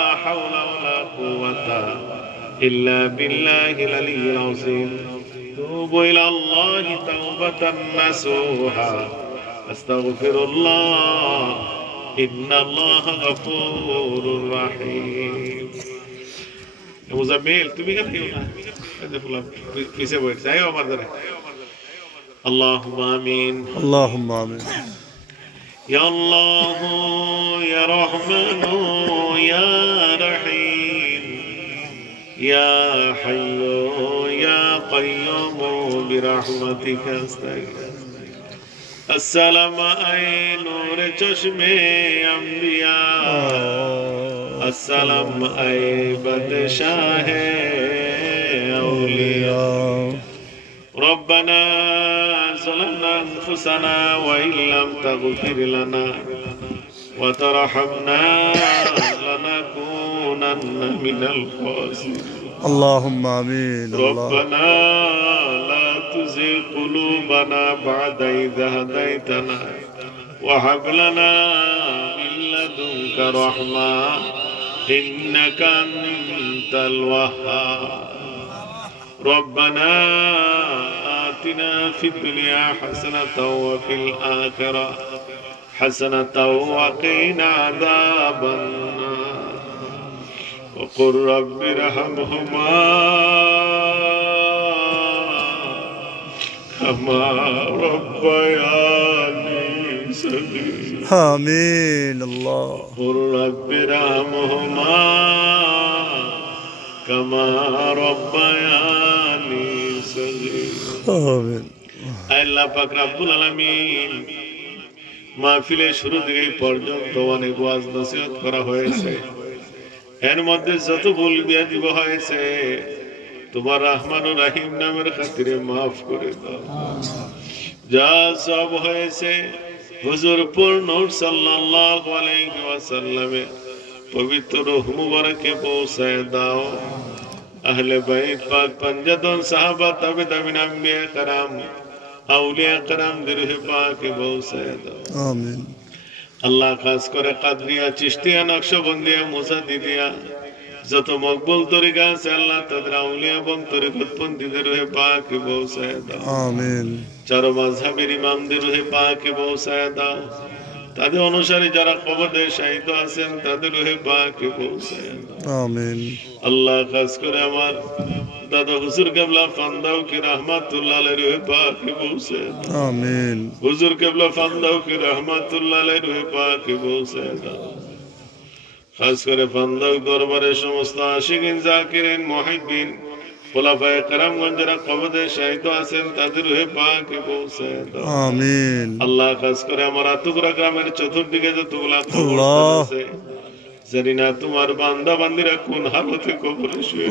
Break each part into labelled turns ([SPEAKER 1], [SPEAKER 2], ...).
[SPEAKER 1] حول ولا قوة إلا بالله العلي العظيم. توب إلى الله توبة نسوها أستغفر الله. إن الله غفور رحيم. মুজাম্মিল তুমি কেন কেউ না পিছিয়ে বসে যাই আমার দ্বারা اللهم آمين.
[SPEAKER 2] اللهم آمين.
[SPEAKER 1] يا الله يا رحمن يا رحيم يا حي يا قيوم برحمتك استغيث السلام أي نور چشم انبیاء السلام أي بدشاہ اولیاء ربنا ظلمنا أنفسنا وإن لم تغفر لنا وترحمنا لنكونن من الخاسرين
[SPEAKER 2] اللهم آمين الله
[SPEAKER 1] ربنا لا تزغ قلوبنا بعد إذ هديتنا وهب لنا من لدنك رحمة إنك أنت الوهاب ربنا آتنا في الدنيا حسنة وفي الآخرة حسنة وقنا عذاب النار. وقل رب ارحمهما كما ربياني صغيرا.
[SPEAKER 2] آمين. الله.
[SPEAKER 1] قل رب ارحمهما كما ربياني صغيرا
[SPEAKER 2] آمين
[SPEAKER 1] আল্লাহ পাক রাব্বুল আলামিন মাহফিলের শুরু থেকে এই পর্যন্ত অনেক ওয়াজ নসিহত করা হয়েছে এর মধ্যে যত ভুল দিয়া দিব হয়েছে তোমার রহমান ও রাহিম নামের খাতিরে মাফ করে দাও যা সব হয়েছে হুজুর পূর্ণ সাল্লাল্লাহু আলাইহি ওয়াসাল্লামের পবিত্র রূহ মুবারকে পৌঁছায় দাও আহলে বাইত পাক পঞ্জাদন সাহাবা তবে তাবিন আম্বিয়া کرام আউলিয়া کرام দিরহ পাকে পৌঁছায় দাও
[SPEAKER 2] آمين
[SPEAKER 1] আল্লাহ খাস করে কাদরিয়া চিস্তিয়া নকশবন্দিয়া মুসা দিদিয়া যত মকবুল তরিকা আছে আল্লাহ তাদের আউলিয়া এবং তরিকতপন্থীদের রহে পাকে পৌঁছায় দাও
[SPEAKER 2] آمين
[SPEAKER 1] চারো মাঝহাবের ইমামদের রহে পাকে পৌঁছায় দাও তাদের অনুসারী যারা কবরে শায়িত আছেন তাদের রহে বাকে
[SPEAKER 2] আমিন।
[SPEAKER 1] আল্লাহ খাস করে আমার দাদা হুজুর কেবলা ফান্দাও কি রহমাতুল্লাহ আলাইহি রহে বাকে পৌঁছায়।
[SPEAKER 2] আমিন।
[SPEAKER 1] হুজুর কেবলা ফান্দাও কি রহমাতুল্লাহ আলাইহি রহে বাকে পৌঁছায়। খাস করে ফান্দাও দরবারে সমস্ত আশিকিন জাকিরিন মুহিব্বিন খোলাফায় কারামগঞ্জ যারা কবদে শাহিত আছেন তাদের হয়ে পাকে
[SPEAKER 2] আমিন।
[SPEAKER 1] আল্লাহ করে আমার গ্রামের চতুর্দিকে
[SPEAKER 2] কবর
[SPEAKER 1] আছে জানি না তোমার বান্দা বান্দিরা কোন হালতে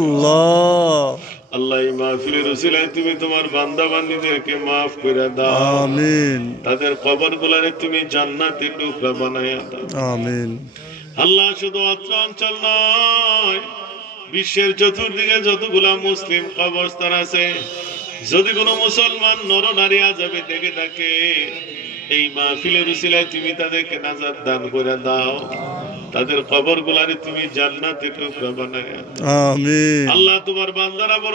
[SPEAKER 1] আল্লাহ। তুমি তোমার বান্দা বান্দিদেরকে মাফ করে দাও।
[SPEAKER 2] আমিন।
[SPEAKER 1] তাদের কবর গুলারে তুমি জান্নাতের টুকরা বানায়া
[SPEAKER 2] আমিন।
[SPEAKER 1] আল্লাহ শুধু অত্র অঞ্চল নয় বিশ্বের চতুর্দিকে যতগুলা মুসলিম কবরস্থান আছে যদি কোনো মুসলমান নর নারী আজাবে দেখে থাকে এই মাহফিলের উসিলায় তুমি তাদেরকে নাজার দান করে দাও। তাদের কবর গুলারে তুমি জান্নাত টুকরা আল্লাহ তোমার বান্দারা বড়